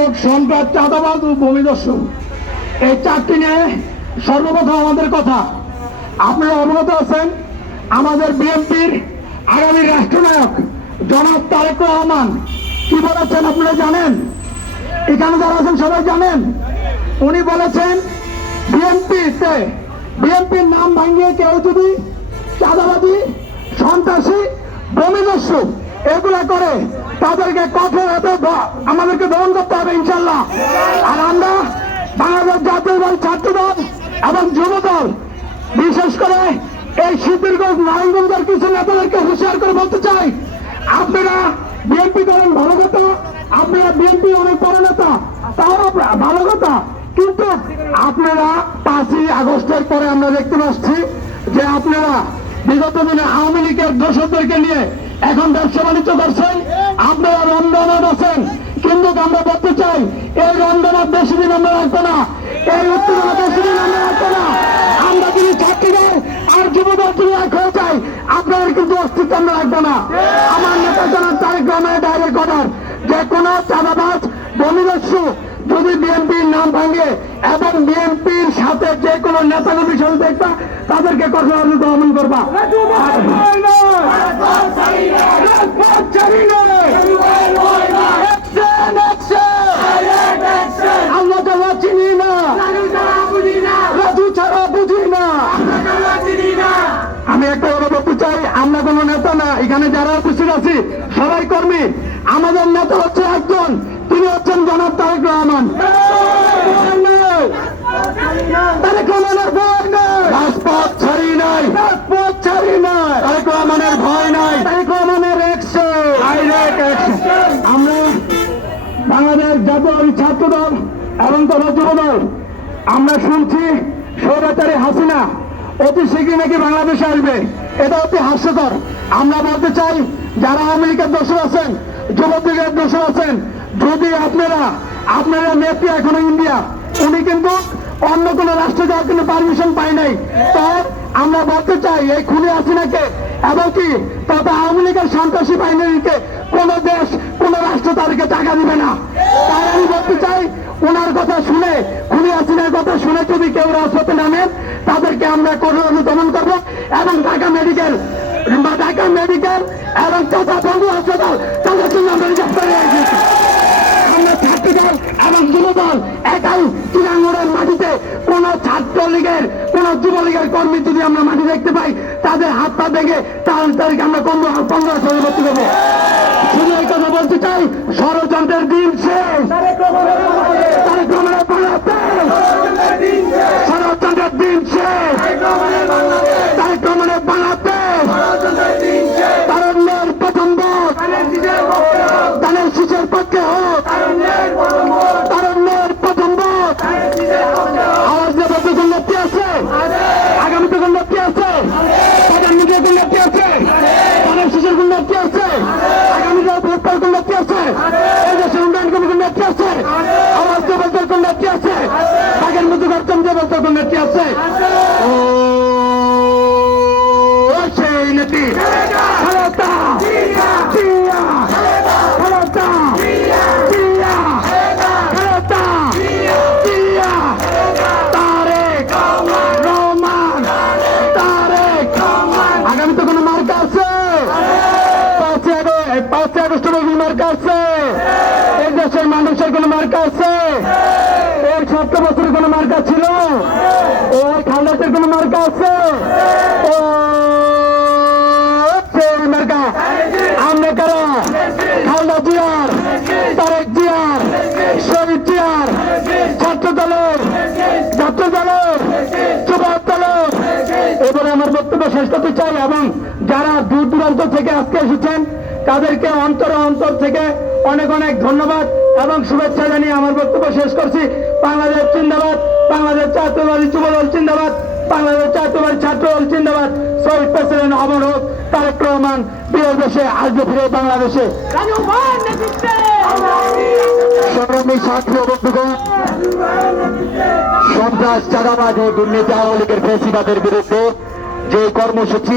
দুর্নীতিমূলক সন্ত্রাস চাঁদাবাদ ও ভূমিদস্যু এই চারটি নিয়ে সর্বপ্রথম আমাদের কথা। আপনারা অবগত আছেন, আমাদের বিএনপির আগামী রাষ্ট্রনায়ক জনাব তারেক রহমান কি বলেছেন আপনারা জানেন? এখানে যারা আছেন সবাই জানেন? উনি বলেছেন, বিএনপিতে, বিএনপির নাম ভাঙিয়ে কেউ যদি চাঁদাবাদী সন্ত্রাসী ভূমিদস্যু এগুলা করে তাদেরকে কঠোর আমাদেরকে দমন করতে হবে ইনশাল্লাহ আর আমরা বাংলাদেশ জাতীয় দল, ছাত্র দল এবং যুব দল, বিশেষ করে এই শিবিরগঞ্জ নারায়ণগঞ্জের কিছু নেতাদেরকে হুঁশিয়ার করে বলতে চাই, আপনারা বিএনপি করেন, ভালো কথা। আপনারা বিএনপি অনেক বড় নেতা, তাও ভালো কথা। কিন্তু আপনারা পাঁচই আগস্টের পরে আমরা দেখতে পাচ্ছি যে আপনারা বিগত দিনে আওয়ামী লীগের দোষদেরকে নিয়ে এখন ব্যবসা বাণিজ্য করছেন, আপনারা রমজানত আছেন, কিন্তু আমরা বলতে চাই, এই রমজানত বেশি দিন আমরা রাখব না, এই উত্তেজনা বেশি দিন আমরা রাখব না। আমরা যদি ছাত্রীদের আর যুবদল যদি এক হয়ে যাই আপনাদের কিন্তু অস্তিত্ব আমরা রাখব না। আমার নেতা জনাব তারেক রহমানের ডাইরেক্ট অর্ডার যে কোনো চাঁদাবাজ বমিদস্যু যদি বিএনপির নাম ভাঙে এবং বিএনপির সাথে যে কোনো নেতা সাথে দেখবা তাদেরকে কঠোর দমন করবা। এখানে যারা উপস্থিত আছি সবাই কর্মী আমাদের নেতা হচ্ছে একজন তিনি হচ্ছেন জনাব তারেক রহমান। তারেক রহমানের ভয় নাই। রাজপথ ছাড়ি নাই। রাজপথ ছাড়ি নাই। তারেক রহমানের ভয় নাই। তারেক রহমানের একশো আমরা বাংলাদেশ জাতীয় ছাত্র দল এবং তথা যুব দল আমরা শুনছি সৌরাচারী হাসিনা। অতি শীঘ্রই নাকি বাংলাদেশে আসবে। এটা অতি হাস্যকর। আমরা বলতে চাই, যারা আওয়ামী লীগের দোষর আছেন যুবক লীগের দোষর আছেন, যদি আপনারা আপনারা নেত্রী এখনও ইন্ডিয়া, উনি কিন্তু অন্য কোনো রাষ্ট্রে যাওয়ার কিন্তু পারমিশন পাই নাই। তো আমরা বলতে চাই, এই খুনি হাসিনাকে, এবং কি তথা আওয়ামী লীগের সন্ত্রাসী বাহিনীকে কোন দেশ, কোন রাষ্ট্র তাদেরকে টাকা দিবে না। তাই আমি বলতে চাই ওনার কথা শুনে, খুনি হাসিনার কথা শুনে যদি কেউ রাজপথে নামেন, তাদেরকে আমরা কঠোর দমন করব এবং ঢাকা মেডিকেল ঢাকা মেডিকেল এবং তথা বন্ধু হাসপাতাল তাদের জন্য আমরা রিজার্ভ করে রেখেছি আমরা ছাত্রদল এবং যুবদল একাই তৃণমূলের মাটিতে কোন ছাত্রলীগের, কোন যুবলীগের কর্মী যদি আমরা মাটি দেখতে পাই, তাদের হাত পা ভেঙে তাদেরকে আমরা পনেরো পনেরো সালে ভর্তি করব শুধু এই কথা বলতে চাই, ষড়যন্ত্রের দিন শেষ তারেক রহমানের পালাতে ষড়যন্ত্রের দিন শেষ তারেক রহমানের পালাতে তারণ্যের প্রথম ভোট শীষের পক্ষে হোক। তারণ্যের প্রথম ভোট আওয়াজ দেবো তো উন্নতি আছে, আগামীতে উন্নতি আছে, প্রধানমন্ত্রীর উন্নতি আছে ধানের শীষের উন্নতি আছে আগামীতে ভোটটার উন্নতি আছে, এই দেশের উন্নয়ন কমিটির উন্নতি আছে, আওয়াজ দেবো তোর উন্নতি আছে আগের মধ্যে গর্তন দেবো তোর উন্নতি আছে মানুষের কোনো মার্কা আছে? এই সত্তর বছরের কোনো মার্কা ছিল? ও খান্ডাতের কোনো মার্কা আছে? এবারে আমার বক্তব্য শেষ চাই এবং যারা দূর দূরান্ত থেকে আজকে এসেছেন, তাদেরকে অন্তর অন্তর থেকে অনেক অনেক ধন্যবাদ। এবং শুভেচ্ছা জানিয়ে আমার বক্তব্য শেষ করছি। বাংলাদেশ জিন্দাবাদ, বাংলাদেশ জাতীয়বাদী যুবদল জিন্দাবাদ, বাংলাদেশ জাতীয়বাদী ছাত্র দল জিন্দাবাদ। শহীদ প্রেসিডেন্ট অমর হোক, তারেক রহমান প্রিয় দেশে আসবে ফিরে বাংলাদেশে। সন্ত্রাস, চাঁদাবাজ ও দুর্নীতি আওয়ামী লীগের ফেসিবাদের বিরুদ্ধে যে কর্মসূচি